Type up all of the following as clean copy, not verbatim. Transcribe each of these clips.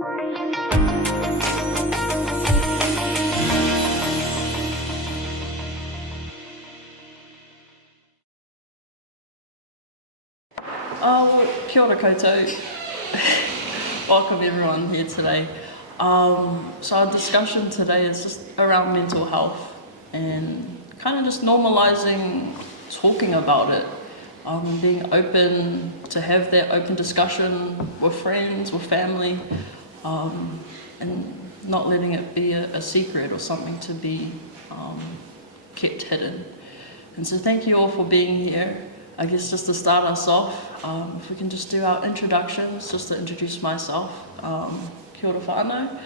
Kia ora koutou. Welcome everyone here today. So our discussion today is just around mental health and kind of just normalising talking about it, being open to have that open discussion with friends, with family, and not letting it be a secret or something to be kept hidden. And so thank you all for being here. I guess just to start us off, if we can just do our introductions, just to introduce myself. Kia ora whānau.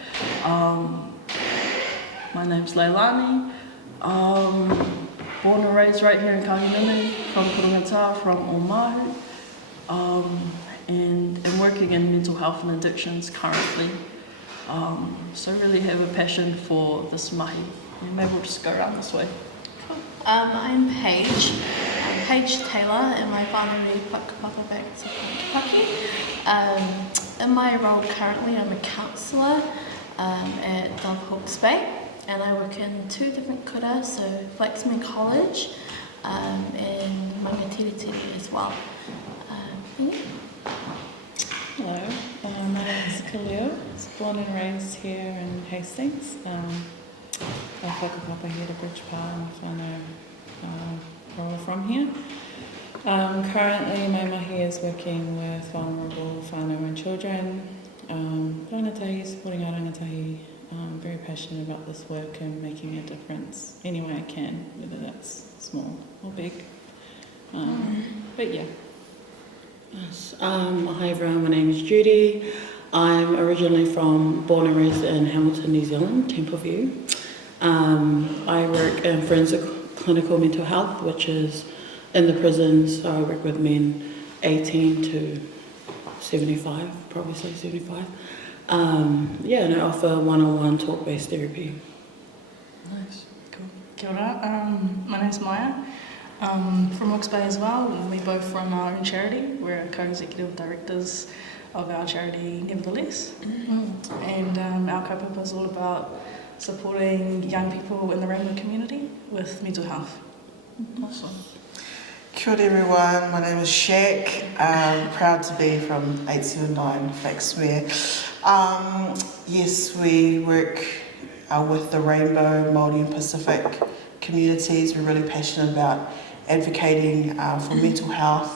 My name's Leilani. Born and raised right here in Kahingunu, from Korongata, from Omahu, and working in mental health and addictions currently. So really have a passion for this mahi. And maybe we'll just go around this way. I'm Paige. I'm Paige Taylor, and my whānau whakapapa back to Paki. In my role currently, I'm a counsellor at Dove Hawke's Bay, and I work in two different kura, so Flaxman College and Mangatiri as well. Yeah. Hello, my name is Khalil. I was born and raised here in Hastings. I whakapapa here to Bridgepark, and whānau from here. Currently my mahi is working with vulnerable whānau and children, rangatahi, supporting our rangatahi. I'm very passionate about this work and making a difference any way I can, whether that's small or big. But yeah. Yes. Hi everyone, my name is Judy. I'm originally born and raised in Hamilton, New Zealand, Templeview. I work in forensic clinical mental health, which is in the prisons. So I work with men 18 to 75, probably say 75. And I offer one-on-one talk-based therapy. Nice, cool. Kia ora, my name's Maya. From Hawke's Bay as well. We both run our own charity. We're co-executive directors of our charity Nevertheless. And our kaupapa is all about supporting young people in the Rainbow community with mental health. Awesome. Kia ora everyone, my name is Shaq. Proud to be from 879 Flaxmere. Yes, we work with the Rainbow, Māori and Pacific communities. We're really passionate about advocating for mental health,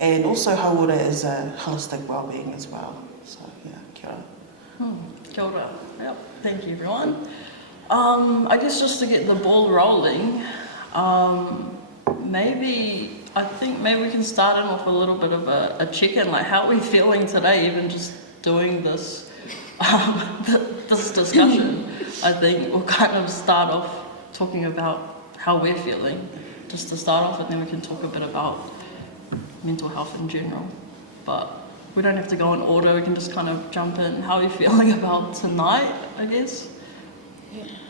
and also hauora is a holistic wellbeing as well. So yeah, kia ora. Kia ora. Yep. Thank you everyone. I guess just to get the ball rolling, I think maybe we can start in with a little bit of a check-in, like how are we feeling today, even just doing this this discussion. I think we'll kind of start off talking about how we're feeling, just to start off, and then we can talk a bit about mental health in general. But we don't have to go in order, we can just kind of jump in. How are you feeling about tonight, I guess?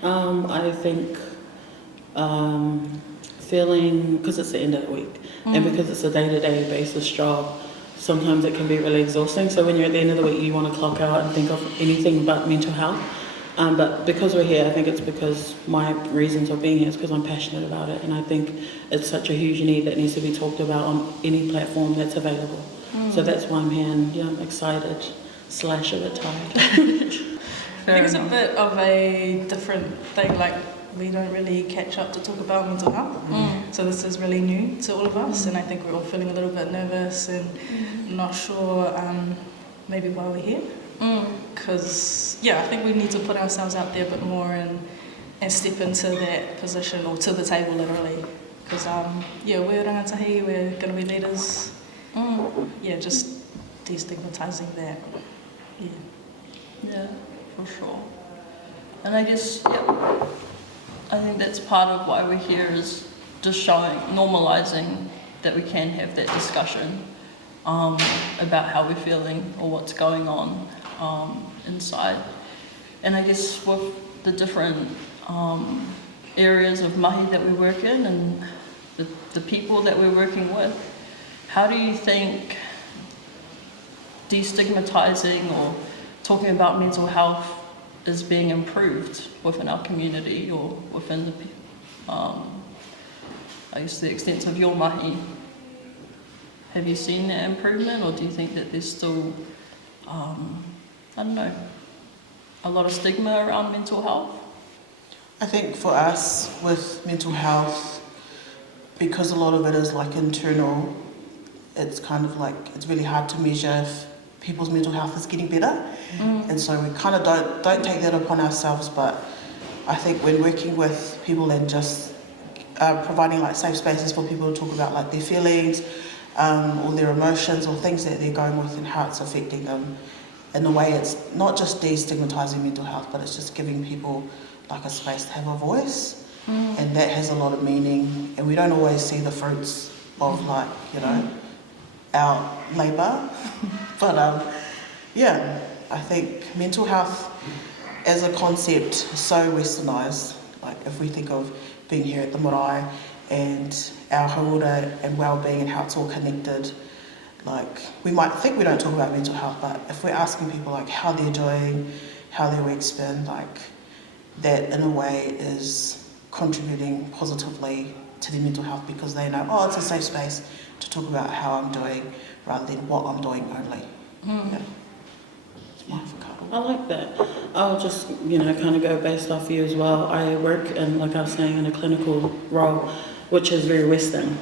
I think feeling, because it's the end of the week, and because it's a day-to-day basis job, sometimes it can be really exhausting. So when you're at the end of the week, you want to clock out and think of anything but mental health. But because we're here, I think it's because my reasons of being here is because I'm passionate about it, and I think it's such a huge need that needs to be talked about on any platform that's available. So that's why I'm here, and I'm excited / a bit tired. I think it's a bit of a different thing, like we don't really catch up to talk about mental health. So this is really new to all of us, and I think we're all feeling a little bit nervous and not sure maybe why we're here. Because I think we need to put ourselves out there a bit more and step into that position, or to the table literally. Because we're rangatahi, we're going to be leaders. Just destigmatizing that. Yeah, for sure. And I guess, I think that's part of why we're here, is just normalising that we can have that discussion about how we're feeling or what's going on inside. And I guess with the different areas of mahi that we work in and the people that we're working with, how do you think destigmatizing or talking about mental health is being improved within our community or within the, I guess the extent of your mahi. Have you seen that improvement, or do you think that there's still, I don't know, a lot of stigma around mental health? I think for us with mental health, because a lot of it is like internal, it's kind of like, it's really hard to measure if people's mental health is getting better. And so we kind of don't take that upon ourselves, but I think when working with people and just providing like safe spaces for people to talk about like their feelings, or their emotions or things that they're going with and how it's affecting them, in a way it's not just destigmatizing mental health, but it's just giving people like a space to have a voice. And that has a lot of meaning, and we don't always see the fruits of like, you know, our labour. But yeah, I think mental health as a concept is so westernised. Like if we think of being here at the marae and our haura and wellbeing and how it's all connected, like we might think we don't talk about mental health, but if we're asking people like how they're doing, how their week's been, like that in a way is contributing positively to their mental health, because they know, oh, it's a safe space to talk about how I'm doing rather than what I'm doing only. Yeah. It's my whakaaro. I like that. I'll just, kind of go based off you as well. I work in, like I was saying, in a clinical role, which is very Western,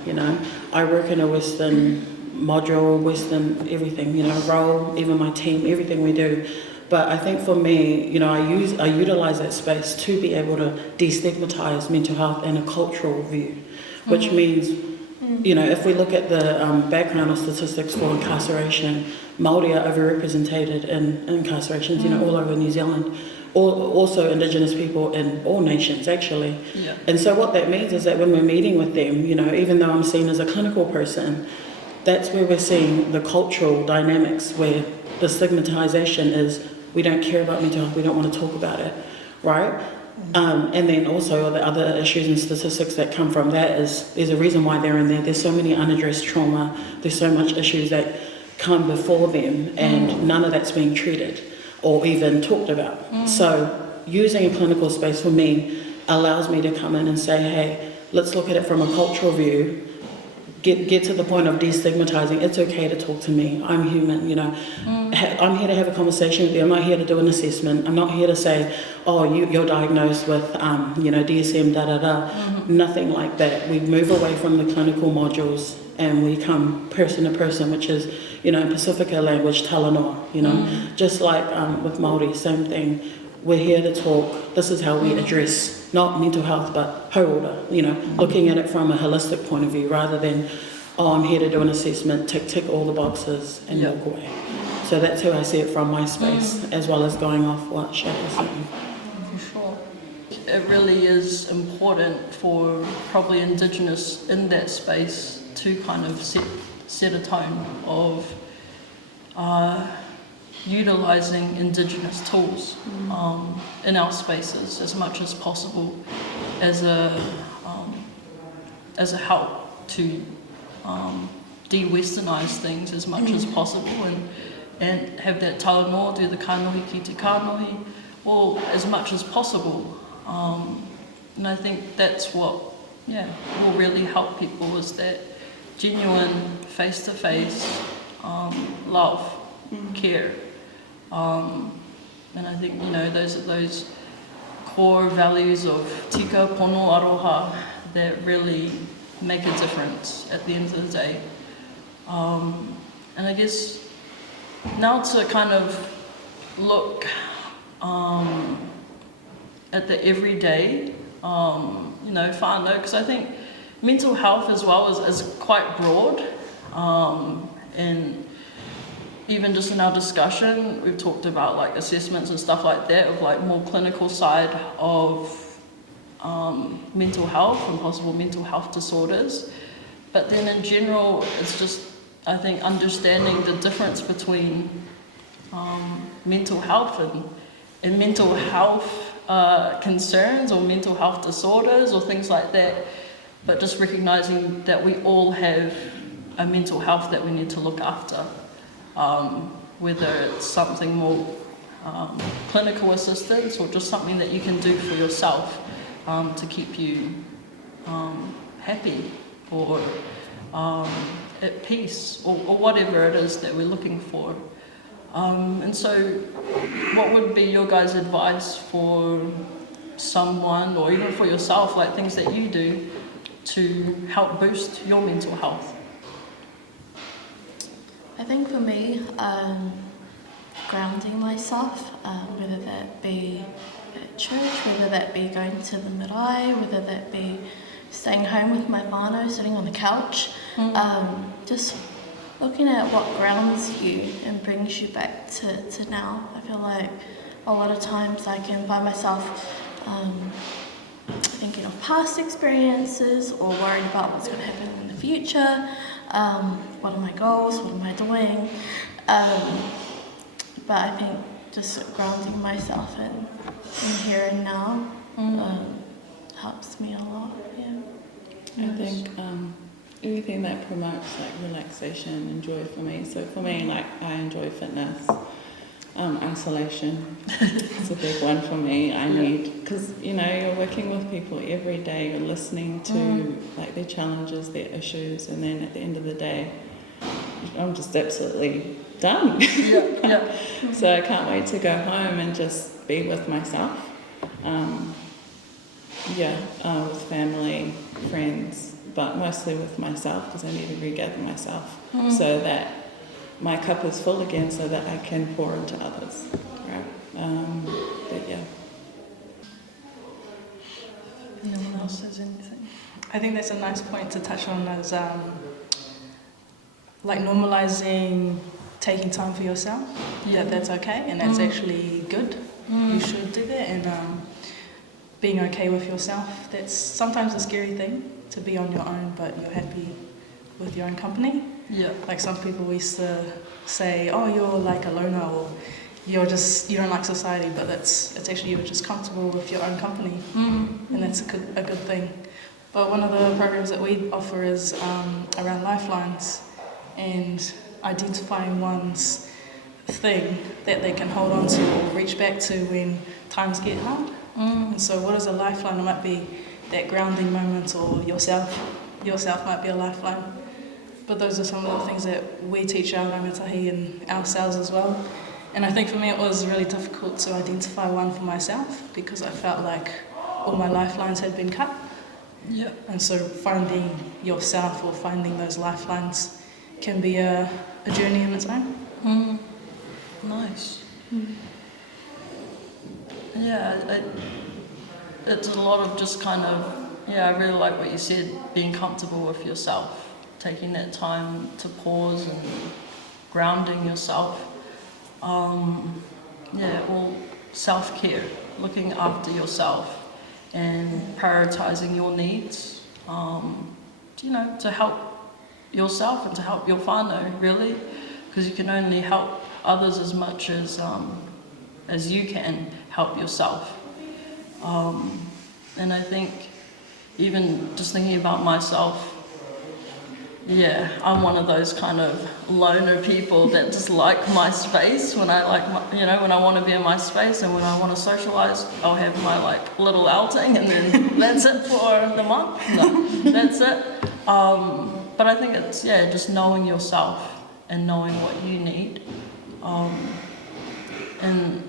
I work in a Western module, Western everything, role, even my team, everything we do. But I think for me, I utilise that space to be able to destigmatise mental health in a cultural view, which means, if we look at the background of statistics for incarceration, Māori are overrepresented in incarcerations, all over New Zealand, also Indigenous people in all nations, actually. Yeah. And so what that means is that when we're meeting with them, even though I'm seen as a clinical person, that's where we're seeing the cultural dynamics, where the stigmatisation is, we don't care about mental health, we don't want to talk about it, right? And then also the other issues and statistics that come from that is, there's a reason why they're in there. There's so many unaddressed trauma, there's so much issues that come before them, and none of that's being treated or even talked about. So using a clinical space for me allows me to come in and say, hey, let's look at it from a cultural view, get to the point of destigmatizing. It's okay to talk to me. I'm human, I'm here to have a conversation with you. I'm not here to do an assessment. I'm not here to say, oh, you're diagnosed with, DSM, Nothing like that. We move away from the clinical modules and we come person to person, which is, Pacifica language, talanoa, just like with Māori, same thing. We're here to talk. This is how we address not mental health, but haura, looking at it from a holistic point of view rather than, oh, I'm here to do an assessment, tick all the boxes and walk away. So that's how I see it from my space, as well as going off what Shaq is saying. For sure. It really is important for probably Indigenous in that space to kind of set a tone of utilising Indigenous tools in our spaces as much as possible as a help to de-westernise things as much as possible and have that talanoa, do the kanohi ki te kanohi, or as much as possible. And I think that's what will really help people, is that genuine face-to-face love, care. And I think, those core values of tika, pono, aroha that really make a difference at the end of the day. And I guess now to kind of look at the everyday, whānau, because I think mental health as well is quite broad. And even just in our discussion, we've talked about like assessments and stuff like that, of like more clinical side of mental health and possible mental health disorders. But then in general, it's just, I think, understanding the difference between mental health and mental health concerns or mental health disorders or things like that, but just recognising that we all have a mental health that we need to look after, whether it's something more clinical assistance or just something that you can do for yourself to keep you happy or at peace or whatever it is that we're looking for. And so what would be your guys' advice for someone or even for yourself, like things that you do to help boost your mental health? I think for me, grounding myself, whether that be at church, whether that be going to the marae, whether that be staying home with my whānau, sitting on the couch, just looking at what grounds you and brings you back to now. I feel like a lot of times I can find myself thinking of past experiences or worried about what's going to happen in the future. What are my goals? What am I doing? But I think just grounding myself in here and now helps me a lot. Yeah. I think anything that promotes like relaxation and joy for me. So for me, like I enjoy fitness. Isolation is a big one for me. I need, because you're working with people every day, you're listening to like their challenges, their issues, and then at the end of the day I'm just absolutely done. So I can't wait to go home and just be with myself, with family, friends, but mostly with myself because I need to regather myself so that my cup is full again so that I can pour into others, right? But yeah. No one else says anything? I think that's a nice point to touch on as like normalizing taking time for yourself. That's okay and that's actually good. You should do that, and being okay with yourself. That's sometimes a scary thing, to be on your own but you're happy with your own company. Yeah. Like some people used to say, oh, you're like a loner, or you don't like society, but it's actually you're just comfortable with your own company, and that's a good thing. But one of the programs that we offer is around lifelines and identifying one's thing that they can hold on to or reach back to when times get hard. And so what is a lifeline? It might be that grounding moment, or yourself might be a lifeline. But those are some of the things that we teach our rangatahi and ourselves as well. And I think for me it was really difficult to identify one for myself because I felt like all my lifelines had been cut. Yeah. And so finding yourself or finding those lifelines can be a journey in its own. Nice. Yeah, it's a lot of just kind of, I really like what you said, being comfortable with yourself. Taking that time to pause and grounding yourself. All self-care, looking after yourself and prioritising your needs, to help yourself and to help your whānau, really, because you can only help others as much as you can help yourself. And I think even just thinking about myself, I'm one of those kind of loner people that just like my space. When I when I want to be in my space and when I want to socialise, I'll have my little outing and then that's it for the month. No, that's it. But I think it's just knowing yourself and knowing what you need. And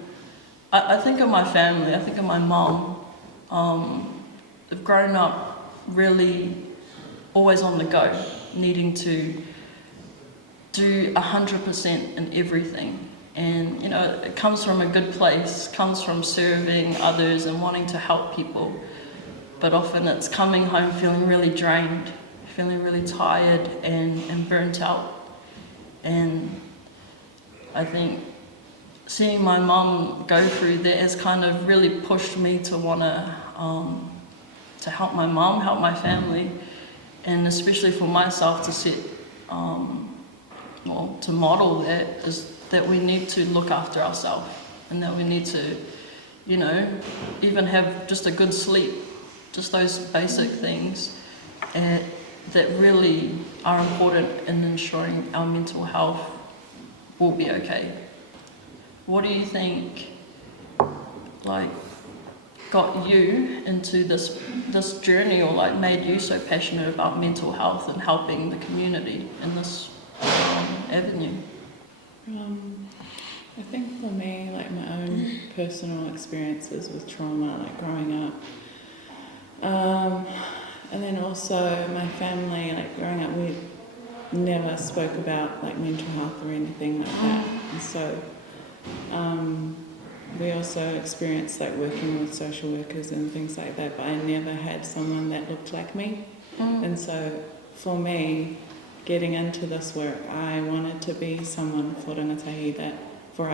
I think of my family. I think of my mum. They've grown up really always on the go, needing to do 100% in everything. And, it comes from a good place, comes from serving others and wanting to help people. But often it's coming home feeling really drained, feeling really tired and burnt out. And I think seeing my mum go through that has kind of really pushed me to want to help my mum, help my family. And especially for myself to set, to model that is that we need to look after ourselves and that we need to, even have just a good sleep, just those basic things that really are important in ensuring our mental health will be okay. what do you think, like, got you into this journey, or like made you so passionate about mental health and helping the community in this avenue? I think for me, like my own personal experiences with trauma, like growing up, and then also my family, like growing up, we never spoke about like mental health or anything like that, and so we also experienced like working with social workers and things like that, but I never had someone that looked like me. And so for me, getting into this work, I wanted to be someone for our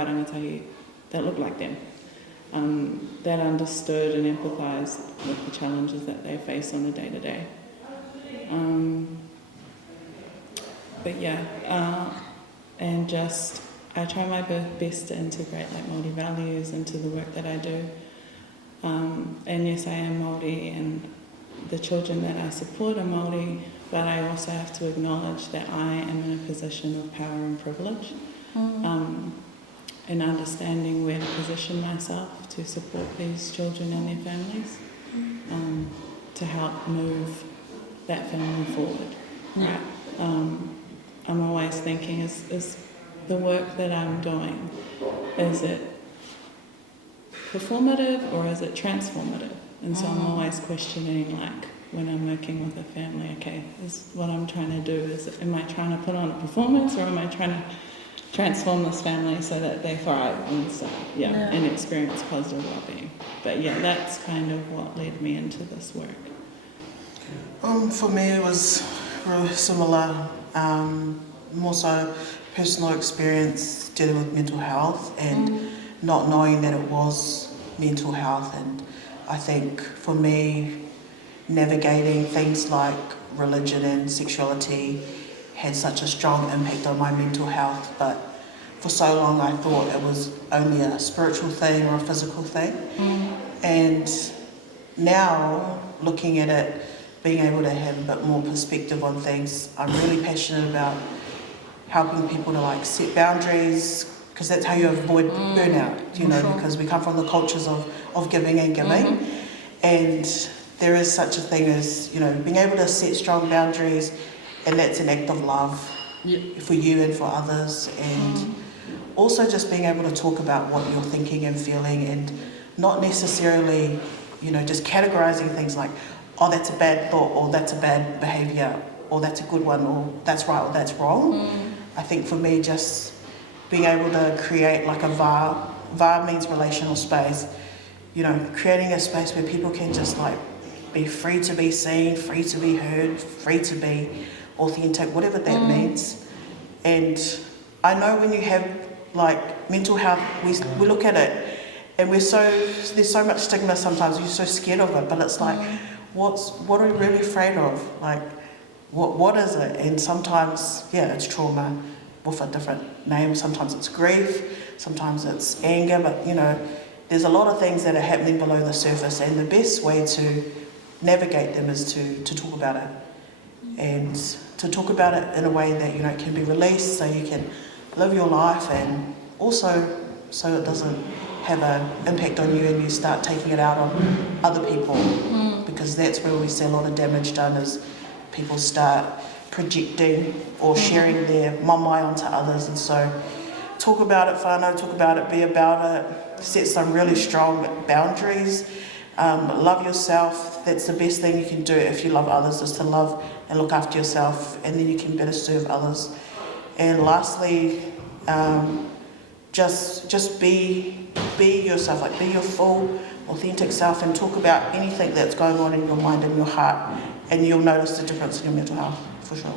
rangatahi that looked like them, that understood and empathised with the challenges that they face on a day-to-day. But yeah, and just I try my best to integrate like Māori values into the work that I do. And yes, I am Māori, and the children that I support are Māori, but I also have to acknowledge that I am in a position of power and privilege, and understanding where to position myself to support these children and their families, to help move that family forward. Right? I'm always thinking, is the work that I'm doing, is it performative or is it transformative? And so I'm always questioning, like, when I'm working with a family, okay, is what I'm trying to do, am I trying to put on a performance, or am I trying to transform this family so that they thrive and so, and experience positive well-being? But yeah, that's kind of what led me into this work. For me, it was really similar, more so personal experience dealing with mental health and not knowing that it was mental health. And I think for me, navigating things like religion and sexuality had such a strong impact on my mental health, but for so long I thought it was only a spiritual thing or a physical thing. And now, looking at it, being able to have a bit more perspective on things, I'm really passionate about helping people to like set boundaries, because that's how you avoid burnout, because we come from the cultures of giving and giving. And there is such a thing as, being able to set strong boundaries, and that's an act of love for you and for others. And also just being able to talk about what you're thinking and feeling, and not necessarily, just categorizing things like, oh, that's a bad thought, or that's a bad behavior, or that's a good one, or that's right, or that's wrong. I think for me, just being able to create like a VAR means relational space, creating a space where people can just like be free to be seen, free to be heard, free to be authentic, whatever that means. And I know when you have like mental health, we look at it and there's so much stigma sometimes, you're so scared of it, but it's like, what are we really afraid of? Like, what is it? And sometimes, it's trauma with a different name. Sometimes it's grief, sometimes it's anger, but there's a lot of things that are happening below the surface, and the best way to navigate them is to talk about it, and to talk about it in a way that can be released, so you can live your life, and also so it doesn't have an impact on you and you start taking it out on other people, because that's where we see a lot of damage done, is people start projecting or sharing their mamai onto others. And so talk about it, whānau, talk about it, be about it, set some really strong boundaries, love yourself. That's the best thing you can do if you love others, is to love and look after yourself, and then you can better serve others. And lastly, just be yourself, like be your full authentic self, and talk about anything that's going on in your mind and your heart, and you'll notice the difference in your mental health, for sure.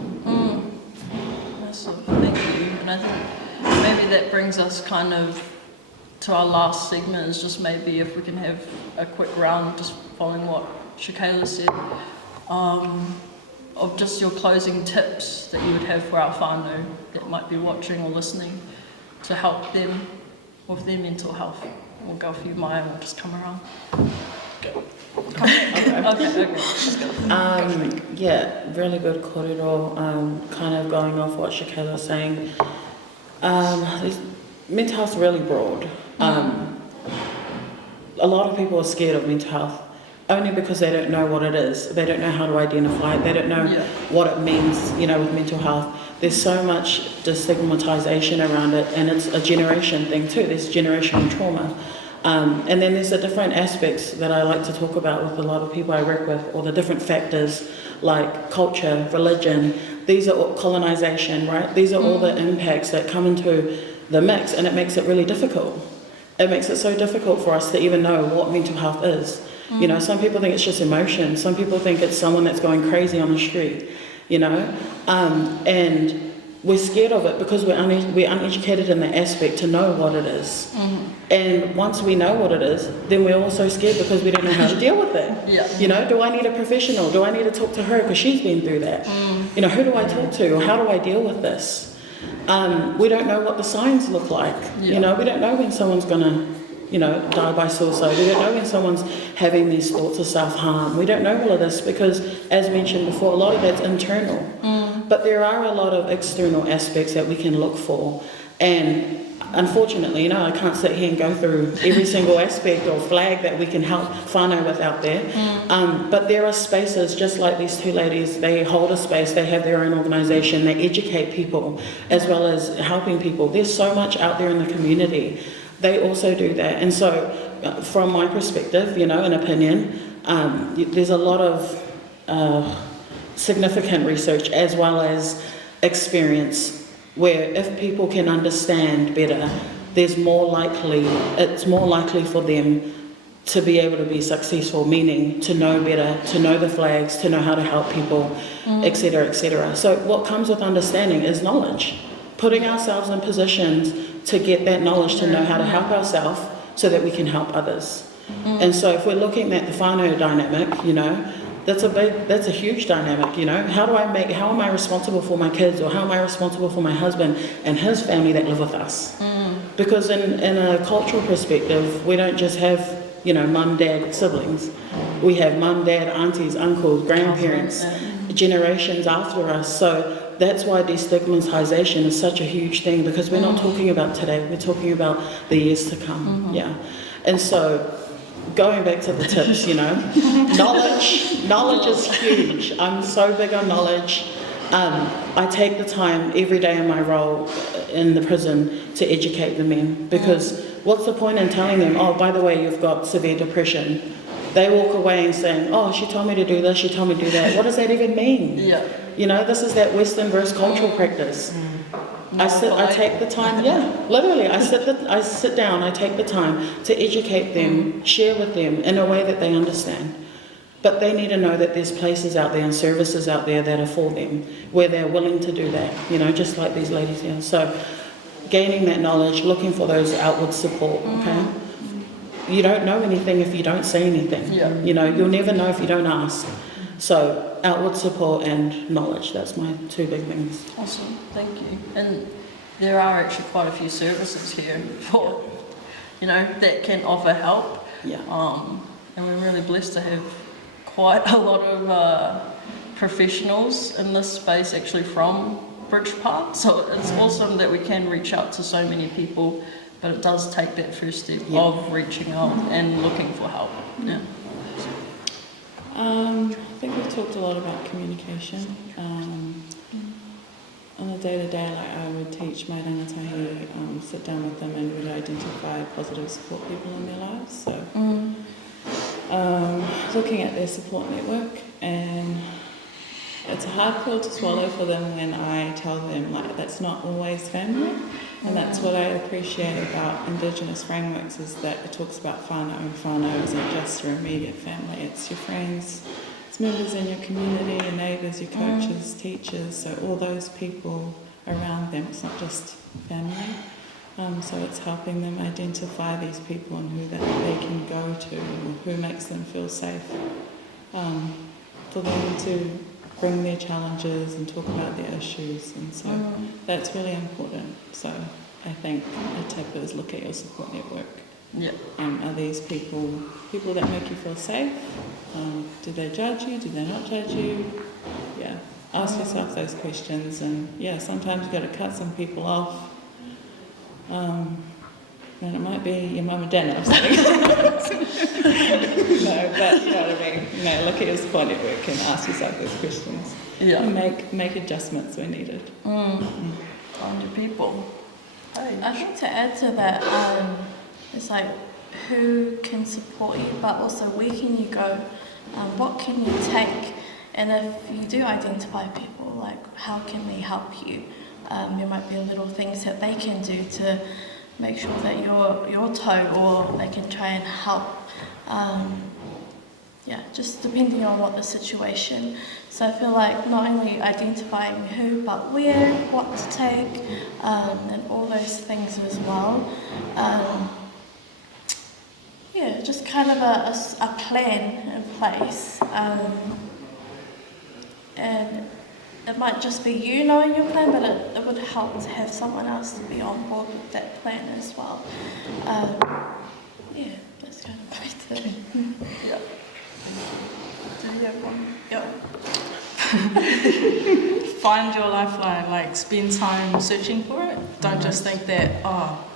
Awesome, thank you. And I think maybe that brings us kind of to our last segment, is just maybe if we can have a quick round, just following what Shakayla said, of just your closing tips that you would have for our whānau that might be watching or listening to help them with their mental health. We'll go for you, Maya, and we'll just come around. Okay. Really good kōrero. Kind of going off what Shakayla was saying. mental health's really broad. A lot of people are scared of mental health only because they don't know what it is. They don't know how to identify it. They don't know what it means, you know, with mental health. There's so much destigmatization around it, and it's a generation thing too. There's generational trauma. And then there's the different aspects that I like to talk about with a lot of people I work with, or the different factors like culture, religion. These are all colonization, right? These are all the impacts that come into the mix, and it makes it really difficult. It makes it so difficult for us to even know what mental health is. You know, some people think it's just emotion. Some people think it's someone that's going crazy on the street, you know. And we're scared of it because we're uneducated in the aspect to know what it is. And once we know what it is, then we're also scared because we don't know how to deal with it. You know, do I need a professional? Do I need to talk to her because she's been through that? You know, who do I talk to? Or how do I deal with this? We don't know what the signs look like. You know, we don't know when someone's going to, you know, die by suicide. We don't know when someone's having these thoughts of self-harm. We don't know all of this because, as mentioned before, a lot of that's internal. But there are a lot of external aspects that we can look for. And unfortunately, you know, I can't sit here and go through every single aspect or flag that we can help whānau with out there. But there are spaces, just like these two ladies, they hold a space, they have their own organisation, they educate people as well as helping people. There's so much out there in the community. They also do that. And so from my perspective, you know, an opinion, there's a lot of significant research as well as experience where if people can understand better, it's more likely for them to be able to be successful, meaning to know better, to know the flags, to know how to help people, etc., etc. So what comes with understanding is knowledge, putting ourselves in positions to get that knowledge to know how to help ourselves so that we can help others. And so if we're looking at the whānau dynamic, you know, that's a huge dynamic, you know. How am I responsible for my kids, or how am I responsible for my husband and his family that live with us? Because in a cultural perspective, we don't just have, you know, mum, dad, siblings. We have mum, dad, aunties, uncles, grandparents, generations after us. So that's why destigmatization is such a huge thing, because we're not talking about today, we're talking about the years to come. And so going back to the tips, you know, knowledge is huge. I'm so big on knowledge. I take the time every day in my role in the prison to educate the men, because what's the point in telling them, oh, by the way, you've got severe depression? They walk away and saying, oh, she told me to do this, she told me to do that. What does that even mean? You know, this is that Western versus cultural practice. I take the time, literally, I sit down, I take the time to educate them, share with them in a way that they understand. But they need to know that there's places out there and services out there that are for them, where they're willing to do that, you know, just like these ladies here. So gaining that knowledge, looking for those outward support, okay? You don't know anything if you don't say anything. You know, you'll never know if you don't ask. So outward support and knowledge, that's my two big things. Awesome, thank you. And there are actually quite a few services here for, you know, that can offer help. And we're really blessed to have quite a lot of professionals in this space actually from Bridge Park. So it's awesome that we can reach out to so many people, but it does take that first step of reaching out and looking for help. I think we've talked a lot about communication. On a day-to-day, like I would teach my rangatahi, sit down with them and would identify positive support people in their lives. So looking at their support network, and it's a hard pill to swallow for them when I tell them like that's not always family. And that's what I appreciate about Indigenous frameworks, is that it talks about whānau, and whānau isn't just your immediate family, it's your friends, it's members in your community, your neighbours, your coaches, teachers, so all those people around them, it's not just family. So it's helping them identify these people and who that they can go to, or who makes them feel safe, for them to bring their challenges and talk about their issues, and so that's really important. So I think a tip is look at your support network. Are these people that make you feel safe? Do they judge you? Do they not judge you? Ask yourself those questions, and sometimes you've got to cut some people off And it might be your mum and dad. No, I'm saying. No, but you know what I mean. You know, look at your support network and ask yourself those questions. Yeah. And make adjustments where needed. Find your people. Hey. I think to add to that, it's like who can support you, but also where can you go? What can you take? And if you do identify people, like how can they help you? There might be little things that they can do to make sure that you're toe, or they can try and help. Just depending on what the situation. So I feel like not only identifying who, but where, what to take, and all those things as well. Just kind of a plan in place. And it might just be you knowing your plan, but it would help to have someone else to be on board with that plan as well. That's kind of my thing. Yeah. Do you have one? Yep. Find your lifeline, like spend time searching for it. Don't just think that,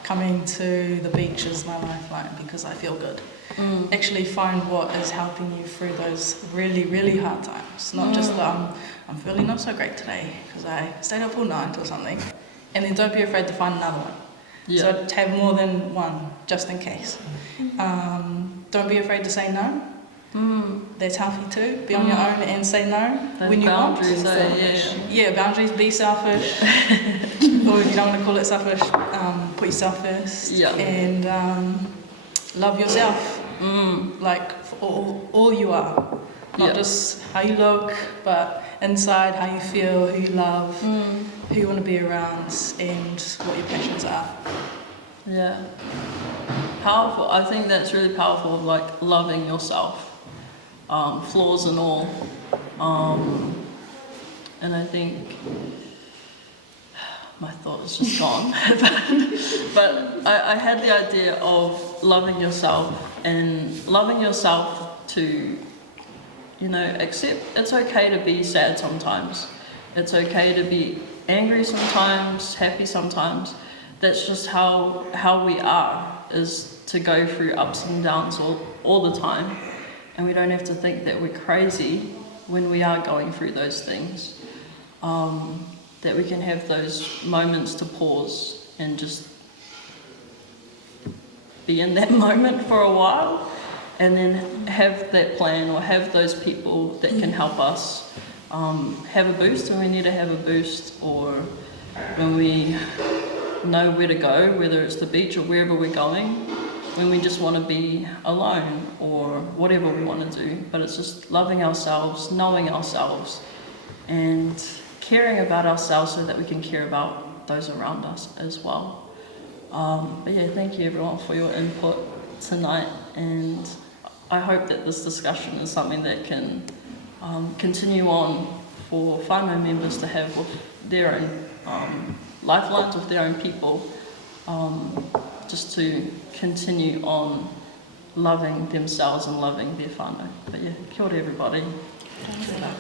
coming to the beach is my lifeline because I feel good. Actually find what is helping you through those really, really hard times. Not just I'm feeling not so great today because I stayed up all night or something. And then don't be afraid to find another one. Yeah. So have more than one, just in case. Don't be afraid to say no. That's healthy too. Be on your own and say no Those when you want. boundaries, Yeah, boundaries, be selfish. Or if you don't want to call it selfish, put yourself first. Yeah. And love yourself. Like for all you are. Not just how you look, but inside, how you feel, who you love, who you want to be around, and what your passions are. Yeah. Powerful. I think that's really powerful, like loving yourself, flaws and all. And I think my thought is just gone. but I had the idea of loving yourself and loving yourself to, accept it's okay to be sad sometimes. It's okay to be angry sometimes, happy sometimes. That's just how we are, is to go through ups and downs all the time. And we don't have to think that we're crazy when we are going through those things. That we can have those moments to pause and just be in that moment for a while, and then have that plan or have those people that can help us have a boost when we need to have a boost, or when we know where to go, whether it's the beach or wherever we're going, when we just want to be alone or whatever we want to do. But it's just loving ourselves, knowing ourselves, and caring about ourselves so that we can care about those around us as well. Thank you everyone for your input tonight, and I hope that this discussion is something that can continue on for whānau members to have with their own lifelines, with their own people, just to continue on loving themselves and loving their whānau. But kia ora everybody. Kia ora.